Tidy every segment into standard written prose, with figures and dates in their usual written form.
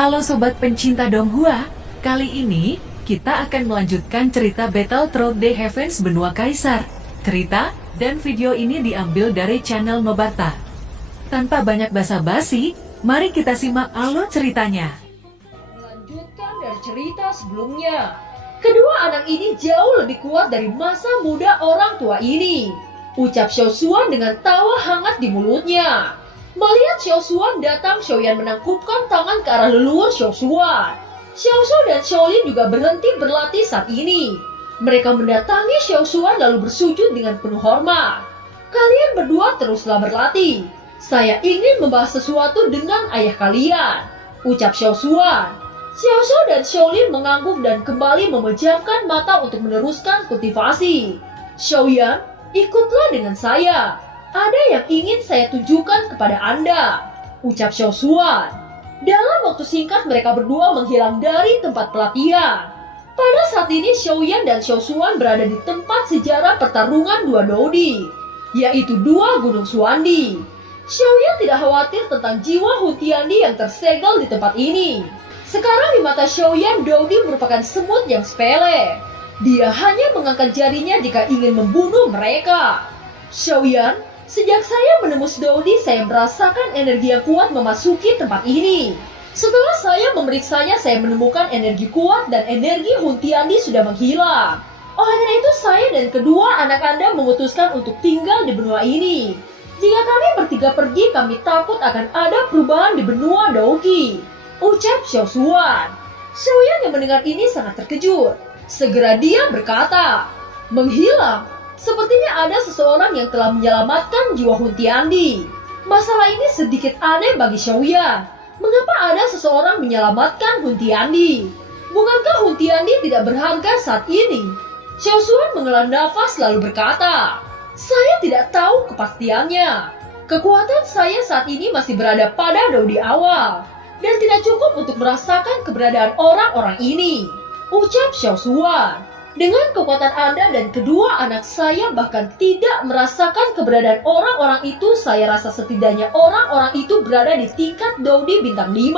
Halo sobat pencinta Donghua, kali ini kita akan melanjutkan cerita Battle Through the Heavens Benua Kaisar. Cerita dan video ini diambil dari channel Nobarta. Tanpa banyak basa-basi, mari kita simak alur ceritanya. Melanjutkan dari cerita sebelumnya, kedua anak ini jauh lebih kuat dari masa muda orang tua ini, ucap Xiao Xuan dengan tawa hangat di mulutnya. Melihat Xiao Xuan datang, Xiaoyan menangkupkan tangan ke arah leluhur Xiao Xuan. Xiao Xiao dan Xiaolin juga berhenti berlatih saat ini. Mereka mendatangi Xiao Xuan lalu bersujud dengan penuh hormat. Kalian berdua teruslah berlatih. Saya ingin membahas sesuatu dengan ayah kalian, ucap Xiao Xuan. Xiao Xiao dan Xiaolin mengangguk dan kembali memejamkan mata untuk meneruskan kultivasi. Xiaoyan, ikutlah dengan saya. Ada yang ingin saya tunjukkan kepada Anda, ucap Xiao Xuan. Dalam waktu singkat mereka berdua menghilang dari tempat pelatihan. Pada saat ini Xiaoyan dan Xiao Xuan berada di tempat sejarah pertarungan dua Dodi, yaitu dua gunung Xuandi. Xiaoyan tidak khawatir tentang jiwa Hun Tiandi yang tersegel di tempat ini. Sekarang di mata Xiaoyan, Dodi merupakan semut yang sepele. Dia hanya mengangkat jarinya jika ingin membunuh mereka. Xiaoyan, sejak saya menembus Dodi, saya merasakan energi yang kuat memasuki tempat ini. Setelah saya memeriksanya, saya menemukan energi kuat dan energi Hun Tiandi sudah menghilang. Oleh karena itu, saya dan kedua anak Anda memutuskan untuk tinggal di benua ini. Jika kami bertiga pergi, kami takut akan ada perubahan di benua Douqi, ucap Xiao Xuan. Xiaoyan yang mendengar ini sangat terkejut. Segera dia berkata, menghilang? Sepertinya ada seseorang yang telah menyelamatkan jiwa Hun Tiandi. Masalah ini sedikit aneh bagi Xiaoyan. Mengapa ada seseorang menyelamatkan Hun Tiandi? Bukankah Hun Tiandi tidak berharga saat ini? Xiao Xuan menghela nafas lalu berkata, saya tidak tahu kepastiannya. Kekuatan saya saat ini masih berada pada Dodi awal dan tidak cukup untuk merasakan keberadaan orang-orang ini, ucap Xiao Xuan. Dengan kekuatan Anda dan kedua anak saya bahkan tidak merasakan keberadaan orang-orang itu, saya rasa setidaknya orang-orang itu berada di tingkat Dodi bintang 5.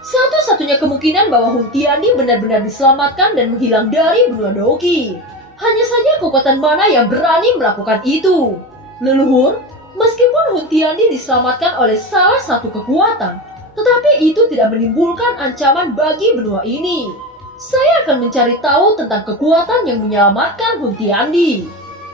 Satu-satunya kemungkinan bahwa Hun Tiandi benar-benar diselamatkan dan menghilang dari benua Douqi. Hanya saja kekuatan mana yang berani melakukan itu? Leluhur, meskipun Hun Tiandi diselamatkan oleh salah satu kekuatan, tetapi itu tidak menimbulkan ancaman bagi benua ini. Saya akan mencari tahu tentang kekuatan yang menyelamatkan Hun Tiandi,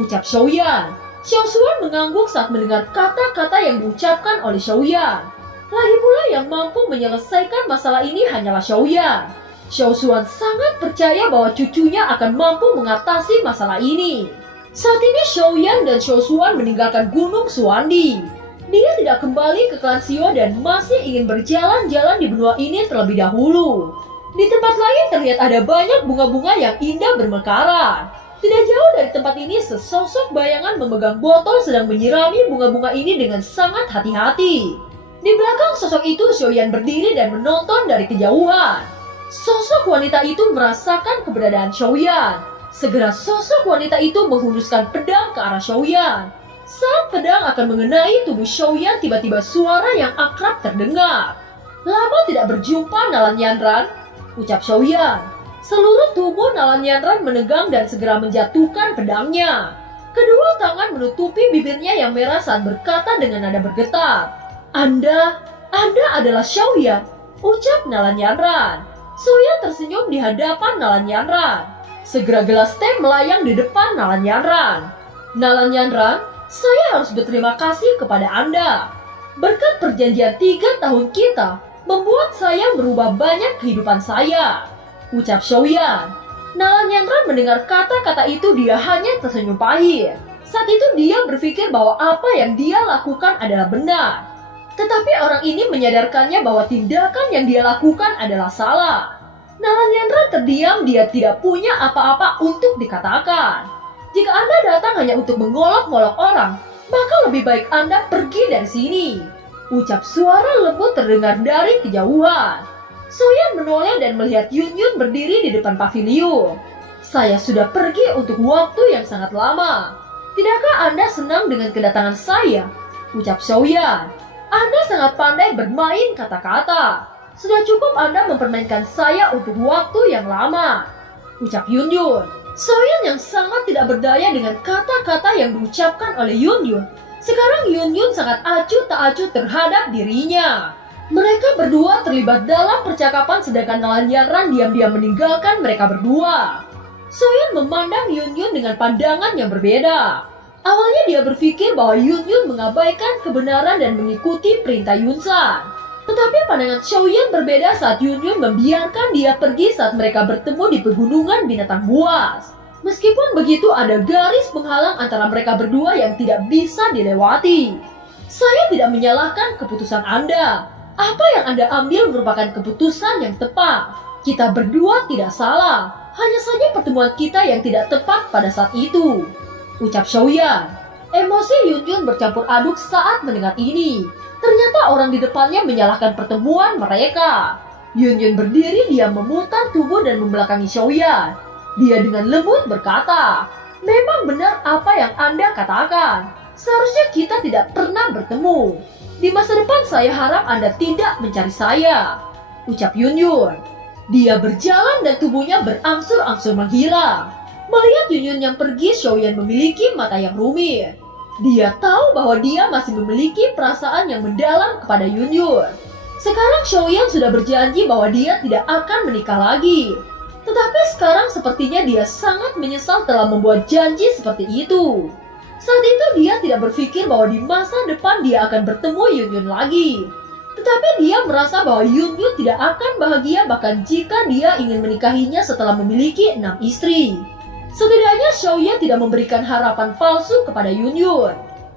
ucap Xiaoyan. Xiao Xuan mengangguk saat mendengar kata-kata yang diucapkan oleh Xiaoyan. Lagi pula yang mampu menyelesaikan masalah ini hanyalah Xiaoyan. Xiao Xuan sangat percaya bahwa cucunya akan mampu mengatasi masalah ini. Saat ini Xiaoyan dan Xiao Xuan meninggalkan Gunung Xuandi. Dia tidak kembali ke klan Xiao dan masih ingin berjalan-jalan di benua ini terlebih dahulu. Di tempat lain terlihat ada banyak bunga-bunga yang indah bermekaran. Tidak jauh dari tempat ini sesosok bayangan memegang botol sedang menyirami bunga-bunga ini dengan sangat hati-hati. Di belakang sosok itu Xiaoyan berdiri dan menonton dari kejauhan. Sosok wanita itu merasakan keberadaan Xiaoyan. Segera sosok wanita itu menghunuskan pedang ke arah Xiaoyan. Saat pedang akan mengenai tubuh Xiaoyan, tiba-tiba suara yang akrab terdengar. Lama tidak berjumpa Nalan Yanran, ucap Xiaoyan. Seluruh tubuh Nalan Yanran menegang dan segera menjatuhkan pedangnya. Kedua tangan menutupi bibirnya yang merah saat berkata dengan nada bergetar, Anda adalah Xiaoyan, ucap Nalan Yanran. Xiaoyan tersenyum di hadapan Nalan Yanran. Segera gelas teh melayang di depan Nalan Yanran. Nalan Yanran, saya harus berterima kasih kepada Anda. Berkat perjanjian 3 tahun kita, membuat saya merubah banyak kehidupan saya, ucap Xiaoyan. Nalan Yanran mendengar kata-kata itu dia hanya tersenyum pahit. Saat itu dia berpikir bahwa apa yang dia lakukan adalah benar. Tetapi orang ini menyadarkannya bahwa tindakan yang dia lakukan adalah salah. Nalan Yanran terdiam, dia tidak punya apa-apa untuk dikatakan. Jika Anda datang hanya untuk mengolok-ngolok orang, maka lebih baik Anda pergi dari sini, ucap suara lembut terdengar dari kejauhan. Xiaoyan menoleh dan melihat Yun Yun berdiri di depan pavilion. Saya sudah pergi untuk waktu yang sangat lama. Tidakkah Anda senang dengan kedatangan saya? Ucap Xiaoyan. Anda sangat pandai bermain kata-kata. Sudah cukup Anda mempermainkan saya untuk waktu yang lama, ucap Yun Yun. Soyeon yang sangat tidak berdaya dengan kata-kata yang diucapkan oleh Yun Yun. Sekarang Yun Yun sangat acuh tak acuh terhadap dirinya. Mereka berdua terlibat dalam percakapan sedangkan Lan Yanran diam-diam meninggalkan mereka berdua. Soyeon memandang Yun Yun dengan pandangan yang berbeda. Awalnya dia berpikir bahwa Yun Yun mengabaikan kebenaran dan mengikuti perintah Yun San. Tetapi pandangan Soyeon berbeda saat Yun Yun membiarkan dia pergi saat mereka bertemu di pegunungan binatang buas. Meskipun begitu ada garis penghalang antara mereka berdua yang tidak bisa dilewati. Saya tidak menyalahkan keputusan Anda. Apa yang Anda ambil merupakan keputusan yang tepat. Kita berdua tidak salah. Hanya saja pertemuan kita yang tidak tepat pada saat itu, ucap Soyeon. Emosi Yun Yun bercampur aduk saat mendengar ini. Ternyata orang di depannya menyalahkan pertemuan mereka. Yun Yun berdiri, dia memutar tubuh dan membelakangi Soyeon. Dia dengan lembut berkata, "Memang benar apa yang Anda katakan. Seharusnya kita tidak pernah bertemu. Di masa depan saya harap Anda tidak mencari saya," ucap Yun Yun. Dia berjalan dan tubuhnya berangsur-angsur menghilang. Melihat Yun Yun yang pergi, Soyeon memiliki mata yang rumit. Dia tahu bahwa dia masih memiliki perasaan yang mendalam kepada Yun Yun. Sekarang Soyeon sudah berjanji bahwa dia tidak akan menikah lagi. Tetapi sekarang sepertinya dia sangat menyesal telah membuat janji seperti itu. Saat itu dia tidak berpikir bahwa di masa depan dia akan bertemu Yun Yun lagi. Tetapi dia merasa bahwa Yun Yun tidak akan bahagia bahkan jika dia ingin menikahinya setelah memiliki 6 istri. Setidaknya Soyeon tidak memberikan harapan palsu kepada Yun Yun.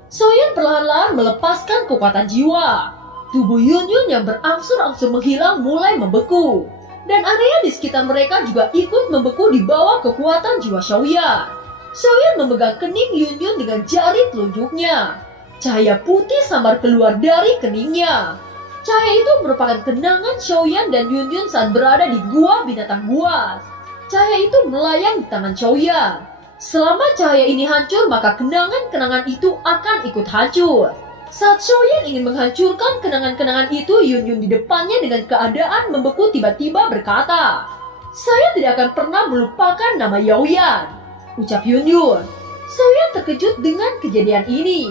Soyeon perlahan-lahan melepaskan kekuatan jiwa. Tubuh Yun Yun yang berangsur-angsur menghilang mulai membeku. Dan area di sekitar mereka juga ikut membeku di bawah kekuatan jiwa Soyeon. Soyeon memegang kening Yun Yun dengan jari telunjuknya. Cahaya putih samar keluar dari keningnya. Cahaya itu merupakan kenangan Soyeon dan Yun Yun saat berada di gua binatang buas. Cahaya itu melayang di tangan Soyeon. Selama cahaya ini hancur, maka kenangan-kenangan itu akan ikut hancur. Saat Soyeon ingin menghancurkan kenangan-kenangan itu, Yun Yun di depannya dengan keadaan membeku tiba-tiba berkata, "Saya tidak akan pernah melupakan nama Yaoyan," ucap Yun Yun. Soyeon terkejut dengan kejadian ini.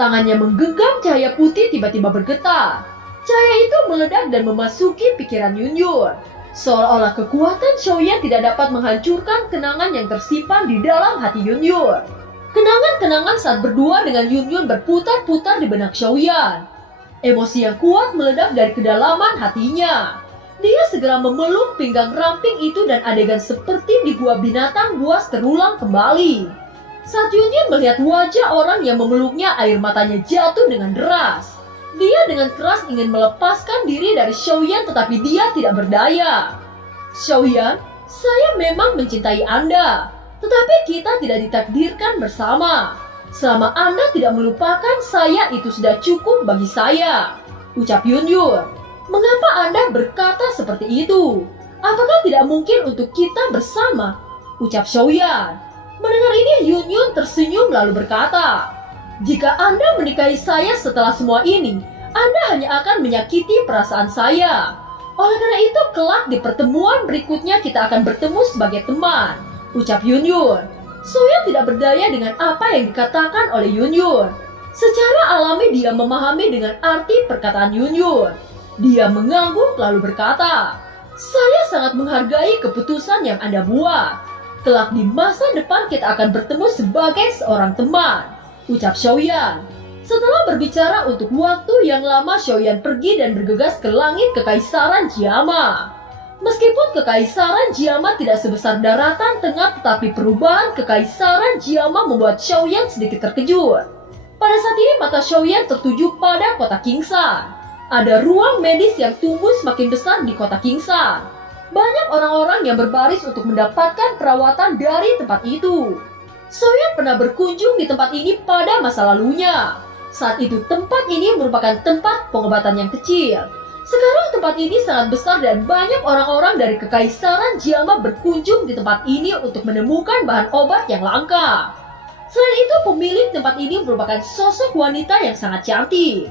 Tangannya menggenggam cahaya putih tiba-tiba bergetar. Cahaya itu meledak dan memasuki pikiran Yun Yun. Seolah-olah kekuatan Soyeon tidak dapat menghancurkan kenangan yang tersimpan di dalam hati Yun Yun. Kenangan-kenangan saat berdua dengan Yun Yun berputar-putar di benak Soyeon. Emosi yang kuat meledak dari kedalaman hatinya. Dia segera memeluk pinggang ramping itu dan adegan seperti di gua binatang buas terulang kembali. Saat Yun Yun melihat wajah orang yang memeluknya, air matanya jatuh dengan deras. Dia dengan keras ingin melepaskan diri dari Soyeon tetapi dia tidak berdaya. "Soyeon, saya memang mencintai Anda. Tetapi kita tidak ditakdirkan bersama. Selama Anda tidak melupakan saya, itu sudah cukup bagi saya," ucap Yun Yun. "Mengapa Anda berkata seperti itu? Apakah tidak mungkin untuk kita bersama?" ucap Soyeon. Mendengar ini, Yun Yun tersenyum lalu berkata, "Jika Anda menikahi saya setelah semua ini, Anda hanya akan menyakiti perasaan saya. Oleh karena itu, kelak di pertemuan berikutnya kita akan bertemu sebagai teman," ucap Yun Yun. Soyeon tidak berdaya dengan apa yang dikatakan oleh Yun Yun. Secara alami dia memahami dengan arti perkataan Yun Yun. Dia mengangguk lalu berkata, "Saya sangat menghargai keputusan yang Anda buat. Kelak di masa depan kita akan bertemu sebagai seorang teman," ucap Soyeon. Setelah berbicara untuk waktu yang lama, Soyeon pergi dan bergegas ke langit Kekaisaran Jiama. Meskipun Kekaisaran Jiama tidak sebesar daratan tengah, tetapi perubahan Kekaisaran Jiama membuat Soyeon sedikit terkejut. Pada saat ini mata Soyeon tertuju pada kota Kingsan. Ada ruang medis yang tumbuh semakin besar di kota Kingsan. Banyak orang-orang yang berbaris untuk mendapatkan perawatan dari tempat itu. Soyeon pernah berkunjung di tempat ini pada masa lalunya. Saat itu tempat ini merupakan tempat pengobatan yang kecil. Sekarang tempat ini sangat besar dan banyak orang-orang dari Kekaisaran Jiama berkunjung di tempat ini untuk menemukan bahan obat yang langka. Selain itu, pemilik tempat ini merupakan sosok wanita yang sangat cantik.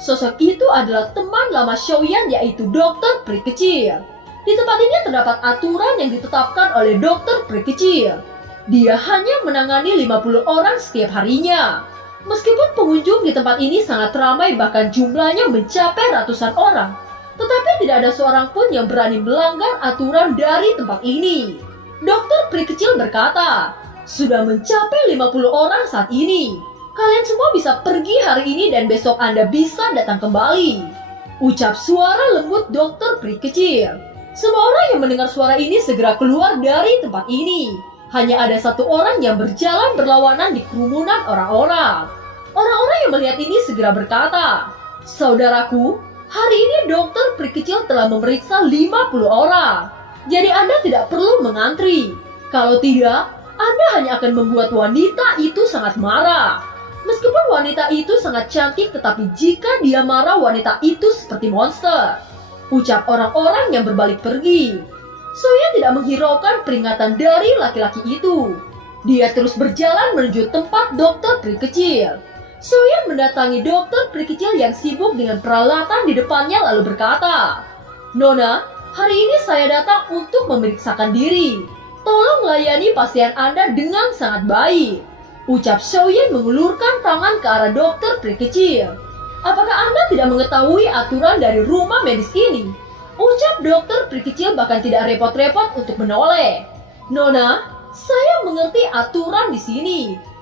Sosok itu adalah teman lama Xiaoyan, yaitu dokter peri kecil. Di tempat ini terdapat aturan yang ditetapkan oleh dokter peri kecil. Dia hanya menangani 50 orang setiap harinya. Meskipun pengunjung di tempat ini sangat ramai, bahkan jumlahnya mencapai ratusan orang, tetapi tidak ada seorang pun yang berani melanggar aturan dari tempat ini. Dokter peri kecil berkata, "Sudah mencapai 50 orang saat ini. Kalian semua bisa pergi hari ini dan besok Anda bisa datang kembali." Ucap suara lembut dokter peri kecil. Semua orang yang mendengar suara ini segera keluar dari tempat ini. Hanya ada satu orang yang berjalan berlawanan di kerumunan orang-orang. Orang-orang yang melihat ini segera berkata, "Saudaraku, hari ini dokter peri kecil telah memeriksa 50 orang. Jadi Anda tidak perlu mengantri. Kalau tidak, Anda hanya akan membuat wanita itu sangat marah. Meskipun wanita itu sangat cantik, tetapi jika dia marah, wanita itu seperti monster." Ucap orang-orang yang berbalik pergi. Xiaoyan tidak menghiraukan peringatan dari laki-laki itu. Dia terus berjalan menuju tempat dokter peri kecil. Xiaoyan mendatangi dokter peri kecil yang sibuk dengan peralatan di depannya lalu berkata, "Nona, hari ini saya datang untuk memeriksakan diri. Tolong layani pasien Anda dengan sangat baik." Ucap Xiaoyan mengulurkan tangan ke arah dokter peri kecil. "Apakah Anda tidak mengetahui aturan dari rumah medis ini?" Ucap dokter peri kecil bahkan tidak repot-repot untuk menoleh. "Nona, saya mengerti aturan di sini.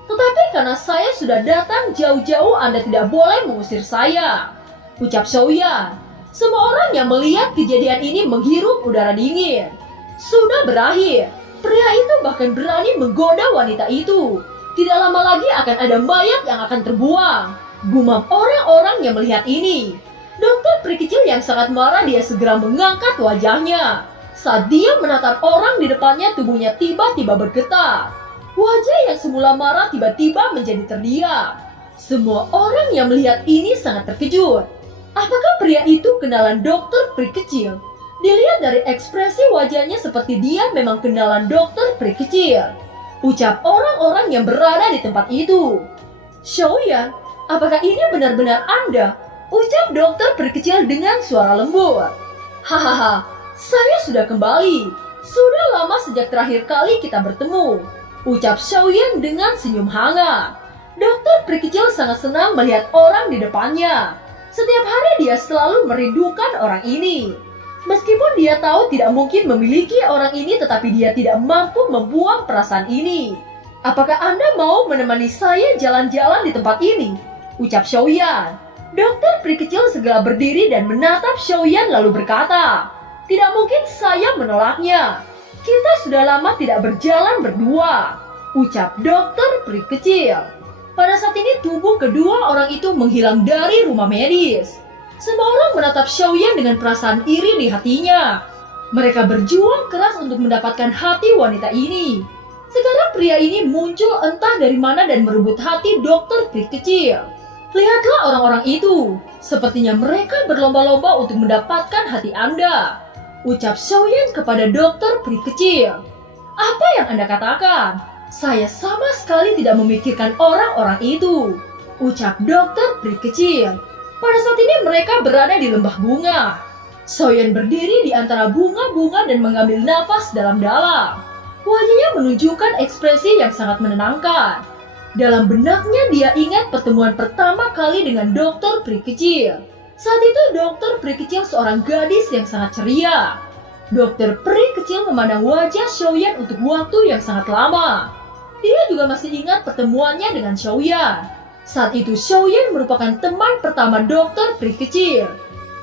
Tetapi karena saya sudah datang jauh-jauh, Anda tidak boleh mengusir saya." Ucap Xiaoyan. Semua orang yang melihat kejadian ini menghirup udara dingin. Sudah berakhir. Pria itu bahkan berani menggoda wanita itu. Tidak lama lagi akan ada mayat yang akan terbuang. Gumam orang-orang yang melihat ini. Dokter peri kecil yang sangat marah, dia segera mengangkat wajahnya. Saat dia menatap orang di depannya, tubuhnya tiba-tiba bergetar. Wajah yang semula marah tiba-tiba menjadi terdiam. Semua orang yang melihat ini sangat terkejut. Apakah pria itu kenalan dokter peri kecil? Dilihat dari ekspresi wajahnya seperti dia memang kenalan dokter peri kecil. Ucap orang-orang yang berada di tempat itu. "Xiaoyan, apakah ini benar-benar Anda?" Ucap dokter peri kecil dengan suara lembut. "Hahaha, saya sudah kembali. Sudah lama sejak terakhir kali kita bertemu." Ucap Xiaoyan dengan senyum hangat. Dokter peri kecil sangat senang melihat orang di depannya. Setiap hari dia selalu merindukan orang ini. Meskipun dia tahu tidak mungkin memiliki orang ini, tetapi dia tidak mampu membuang perasaan ini. "Apakah Anda mau menemani saya jalan-jalan di tempat ini?" Ucap Xiaoyan. Dokter peri kecil segera berdiri dan menatap Xiaoyan lalu berkata, "Tidak mungkin saya menolaknya. Kita sudah lama tidak berjalan berdua." Ucap dokter peri kecil. Pada saat ini tubuh kedua orang itu menghilang dari rumah medis. Semua orang menatap Xiaoyan dengan perasaan iri di hatinya. Mereka berjuang keras untuk mendapatkan hati wanita ini. Sekarang pria ini muncul entah dari mana dan merebut hati dokter peri kecil. Lihatlah orang-orang itu. Sepertinya mereka berlomba-lomba untuk mendapatkan hati Anda. Ucap Xiaoyan kepada dokter peri kecil. "Apa yang Anda katakan? Saya sama sekali tidak memikirkan orang-orang itu." Ucap dokter peri kecil. Pada saat ini mereka berada di lembah bunga. Xiaoyan berdiri di antara bunga-bunga dan mengambil nafas dalam-dalam. Wajahnya menunjukkan ekspresi yang sangat menenangkan. Dalam benaknya dia ingat pertemuan pertama kali dengan dokter peri kecil. Saat itu dokter peri kecil seorang gadis yang sangat ceria. Dokter peri kecil memandang wajah Xiaoyan untuk waktu yang sangat lama. Dia juga masih ingat pertemuannya dengan Xiaoyan. Saat itu Xiaoyan merupakan teman pertama dokter peri kecil.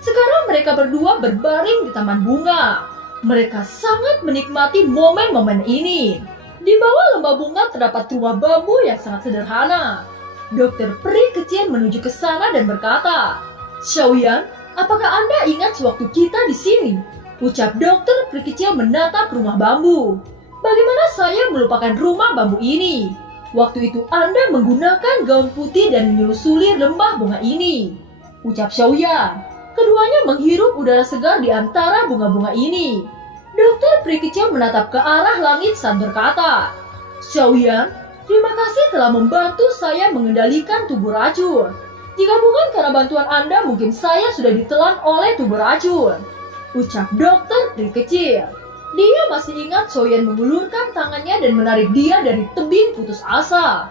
Sekarang mereka berdua berbaring di taman bunga. Mereka sangat menikmati momen-momen ini. Di bawah lembah bunga terdapat rumah bambu yang sangat sederhana. Dokter peri kecil menuju ke sana dan berkata, "Xiaoyan, apakah Anda ingat sewaktu kita di sini?" Ucap dokter peri kecil menatap rumah bambu. "Bagaimana saya melupakan rumah bambu ini? Waktu itu Anda menggunakan gaun putih dan menyusuri lembah bunga ini." Ucap Xiaoyan. Keduanya menghirup udara segar di antara bunga-bunga ini. Dokter peri kecil menatap ke arah langit saat berkata, "Xiaoyan, terima kasih telah membantu saya mengendalikan tubuh racun. Jika bukan karena bantuan Anda, mungkin saya sudah ditelan oleh tubuh racun, ucap dokter peri kecil. Dia masih ingat Soyan mengulurkan tangannya dan menarik dia dari tebing putus asa.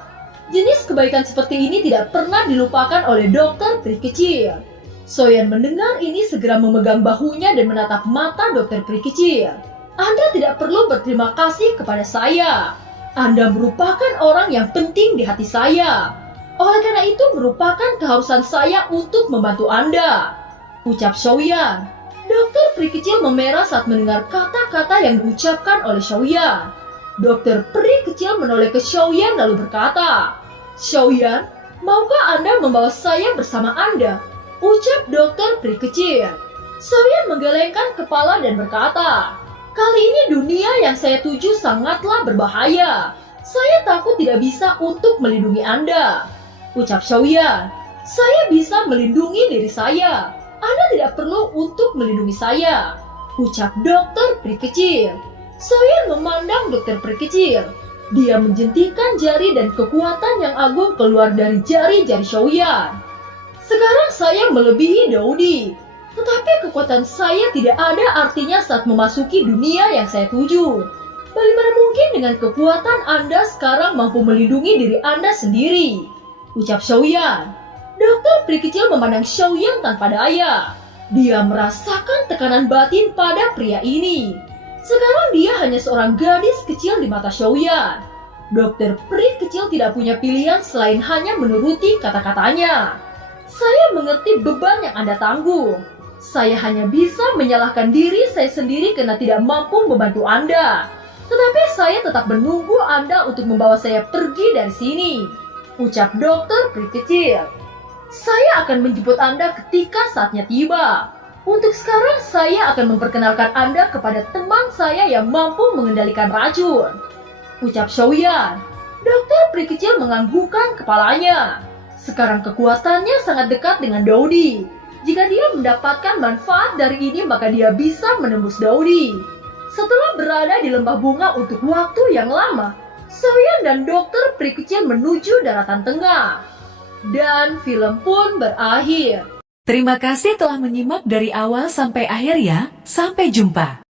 Jenis kebaikan seperti ini tidak pernah dilupakan oleh dokter peri kecil. Soyan mendengar ini segera memegang bahunya dan menatap mata dokter peri kecil. Anda tidak perlu berterima kasih kepada saya. Anda merupakan orang yang penting di hati saya. Oleh karena itu merupakan keharusan saya untuk membantu Anda, ucap Xiaoyan. Dokter peri kecil memerah saat mendengar kata-kata yang diucapkan oleh Xiaoyan. Dokter peri kecil menoleh ke Xiaoyan lalu berkata, Xiaoyan, maukah Anda membawa saya bersama Anda? Ucap dokter peri kecil. Xiaoyan menggelengkan kepala dan berkata, kali ini dunia yang saya tuju sangatlah berbahaya. Saya takut tidak bisa untuk melindungi Anda. Ucap Xiaoyan, saya bisa melindungi diri saya. Anda tidak perlu untuk melindungi saya. Ucap dokter peri kecil. Xiaoyan memandang dokter peri kecil. Dia menjentikan jari dan kekuatan yang agung keluar dari jari-jari Xiaoyan. Sekarang saya melebihi Dodi. Tetapi kekuatan saya tidak ada artinya saat memasuki dunia yang saya tuju. Bagaimana mungkin dengan kekuatan Anda sekarang mampu melindungi diri Anda sendiri? Ucap Xiaoyan. Dokter peri kecil memandang Xiaoyan tanpa daya. Dia merasakan tekanan batin pada pria ini. Sekarang dia hanya seorang gadis kecil di mata Xiaoyan. Dokter peri kecil tidak punya pilihan selain hanya menuruti kata-katanya. Saya mengerti beban yang Anda tanggung. Saya hanya bisa menyalahkan diri saya sendiri karena tidak mampu membantu Anda. Tetapi saya tetap menunggu Anda untuk membawa saya pergi dari sini, ucap dokter peri kecil. Saya akan menjemput Anda ketika saatnya tiba. Untuk sekarang saya akan memperkenalkan Anda kepada teman saya yang mampu mengendalikan racun, ucap Xiaoyan. Dokter peri kecil menganggukkan kepalanya. Sekarang kekuatannya sangat dekat dengan Dodi. Jika dia mendapatkan manfaat dari ini, maka dia bisa menembus Dodi. Setelah berada di lembah bunga untuk waktu yang lama, Xiaoyan dan dokter peri kecil menuju daratan tengah. Dan film pun berakhir. Terima kasih telah menyimak dari awal sampai akhir ya. Sampai jumpa.